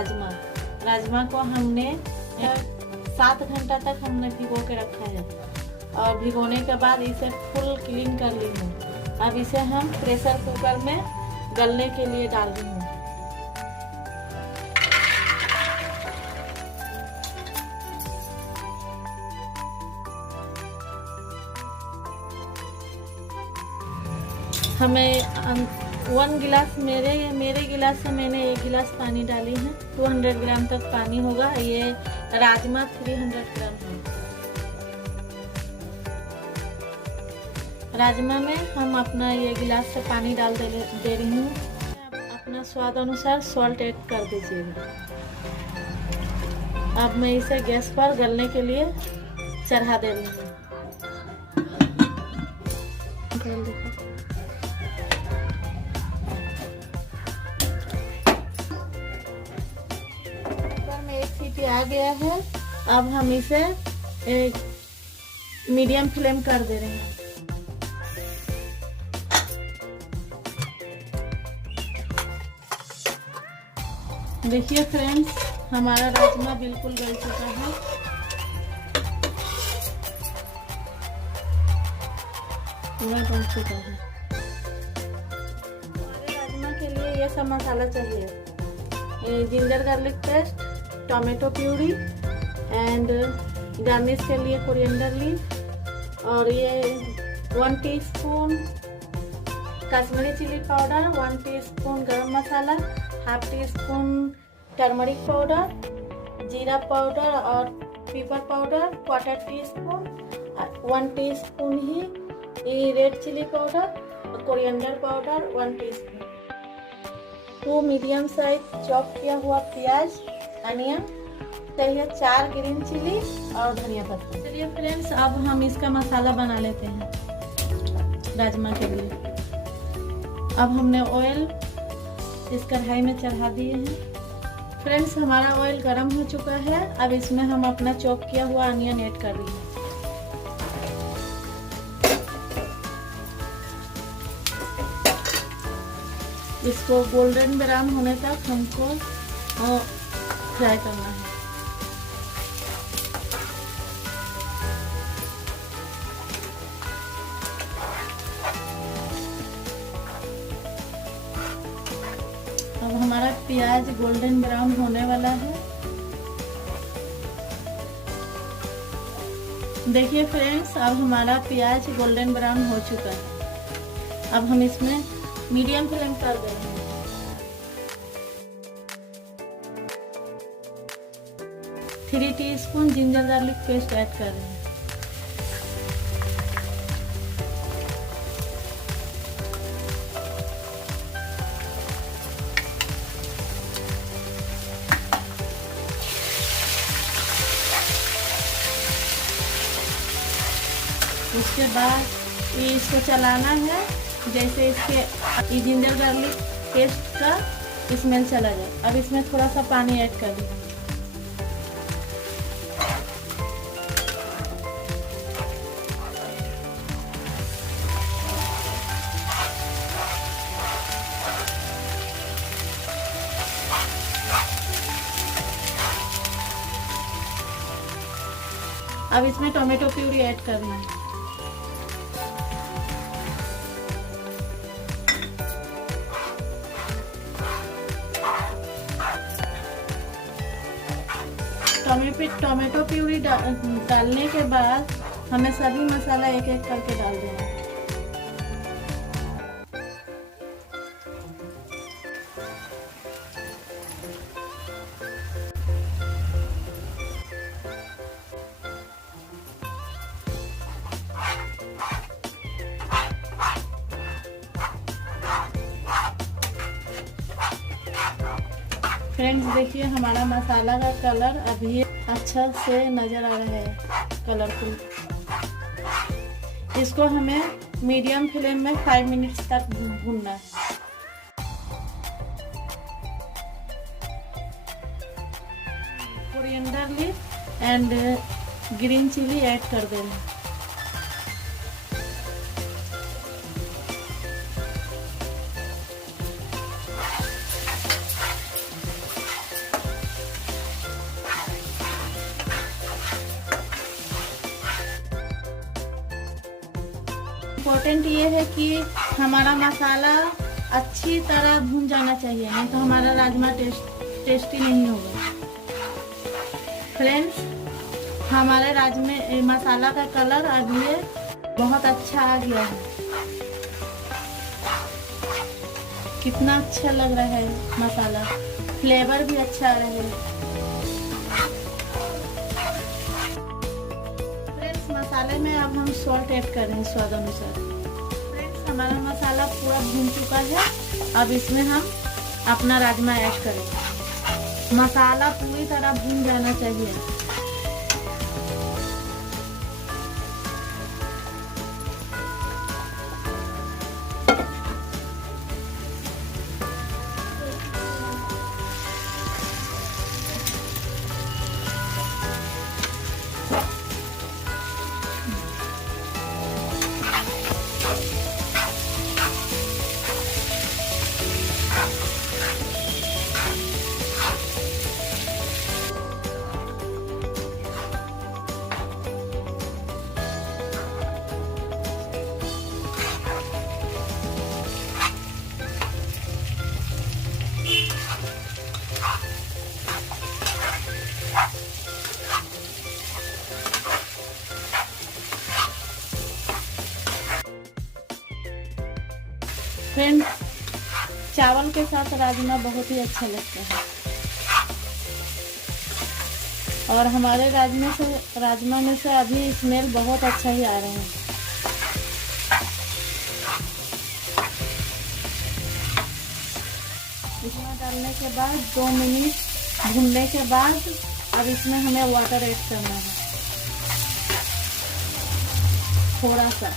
राजमा। राजमा को हमने 7 घंटा तक हमने भिगो के रखा है और भिगोने के बाद इसे फुल क्लीन कर ली हूँ। अब इसे हम प्रेशर कुकर में गलने के लिए डाल रही हूँ। हमें 1 गिलास मेरे गिलास से मैंने 1 गिलास पानी डाली है। 200 ग्राम तक पानी होगा। ये राजमा 300 ग्राम है। राजमा में हम अपना ये गिलास से पानी डाल दे रही हूँ। अपना स्वाद अनुसार सॉल्ट ऐड कर दीजिएगा। अब मैं इसे गैस पर गलने के लिए चढ़ा दे रही हूँ। आ गया है। अब हम इसे मीडियम फ्लेम कर दे रहे हैं। देखिए फ्रेंड्स, हमारा राजमा बिल्कुल गल चुका है। पूरा गल चुका है। हमारे राजमा के लिए ये सब मसाला चाहिए। Ginger garlic paste, tomato puree and garnish के लिए कोरिएंडर लीफ, और ये 1 teaspoon Kashmiri chilli powder, 1 teaspoon garam masala, half teaspoon turmeric powder, जीरा पाउडर और पेपर पाउडर 1/4 टीस्पून, 1 टीस्पून ही रेड चिली पाउडर और coriander powder 1 teaspoon, 2 medium size chop किया हुआ प्याज, अनियन चाहिए, 4 ग्रीन चिली और धनिया पत्ता। चलिए फ्रेंड्स, अब हम इसका मसाला बना लेते हैं राजमा के लिए। अब हमने ऑयल इस कढ़ाई में चढ़ा दिए हैं। फ्रेंड्स, हमारा ऑयल गर्म हो चुका है। अब इसमें हम अपना चॉप किया हुआ अनियन ऐड कर रही हैं। इसको गोल्डन ब्राउन होने तक हमको फ्राई करना है। अब हमारा प्याज गोल्डन ब्राउन होने वाला है। देखिए फ्रेंड्स, अब हमारा प्याज गोल्डन ब्राउन हो चुका है। अब हम इसमें मीडियम फ्लेम कर देंगे। 3 teaspoon ginger garlic paste add कर रहे हैं। उसके बाद इसको चलाना है, जैसे इसके जिंजर गार्लिक पेस्ट का स्मेल चला जाए। अब इसमें थोड़ा सा पानी ऐड कर दें। अब इसमें टोमेटो प्यूरी ऐड करना है। टोमेटो प्यूरी डालने के बाद हमें सभी मसाला एक एक करके डाल देना है। फ्रेंड्स, देखिए हमारा मसाला का कलर अभी अच्छा से नज़र आ रहा है, कलरफुल। इसको हमें मीडियम फ्लेम में 5 मिनट्स तक भूनना है। Coriander leaf and green chilli add कर देना। इम्पोर्टेंट ये है कि हमारा मसाला अच्छी तरह भून जाना चाहिए, नहीं तो हमारा राजमा टेस्टी नहीं होगा। फ्रेंड्स, हमारे राजमे मसाला का कलर अब ये बहुत अच्छा आ गया है। कितना अच्छा लग रहा है मसाला, फ्लेवर भी अच्छा आ रहा है। फ्रेंड्स, मसाले में अब हम सॉल्ट ऐड कर रहे हैं स्वाद अनुसार। फ्रेंड्स, हमारा मसाला पूरा भून चुका है। अब इसमें हम अपना राजमा ऐड करेंगे। मसाला पूरी तरह भून जाना चाहिए। फ्रेंड्स, चावल के साथ राजमा बहुत ही अच्छा लगता है और हमारे राजमा में से अभी स्मेल बहुत अच्छा ही आ रहा है। इसमें डालने के बाद 2 मिनट भूनने के बाद अब इसमें हमें वाटर ऐड करना है, थोड़ा सा।